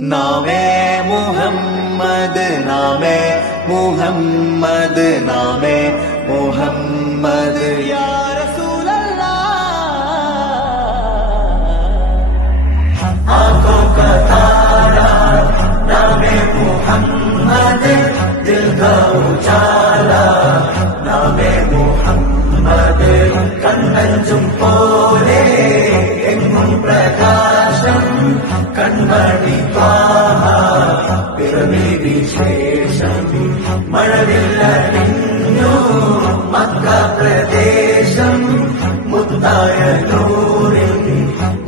നാമേ മുഹമ്മദ് നാമേ മുഹമ്മദ് നാമേ മുഹമ്മദ് യാ റസൂലല്ലാഹ് ആँखों का तारा नामे मुहम्मद दिल का उजाला नामे मुहम्मद കണ്ണഞ്ചും പോലെ എങ്ങും പ്രകാശം കൺമണി പിറവി വിശേഷം മഴവില്ലു മക്ക പ്രദേശം മുത്തായ നൂറിൽ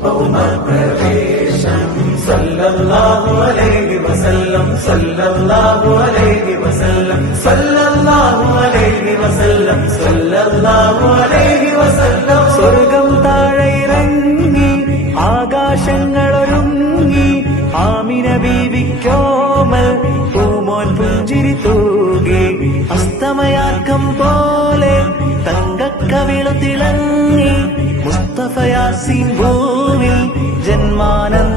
ഭൗമപ്രവേശം സല്ലല്ലാഹു അലൈഹി വസല്ലം സല്ലല്ലാഹു അലൈഹി വസല്ലം സല്ലല്ലാഹു അലൈഹി വസല്ലം സല്ലല്ലാഹു അലൈഹി വസല്ലം സ്വർഗം താഴെ ഇറങ്ങി ആകാശങ്ങളൊരുങ്ങി ആമിന ബീവിക്കോമൽ പൂമോൻ പുഞ്ചിരി തൂകി അസ്തമയാർക്കം പോലെ തങ്കക്കവിളു തിളങ്ങി മുസ്തഫ യാസീൻ ഭൂവിൽ ജന്മാനന്ദ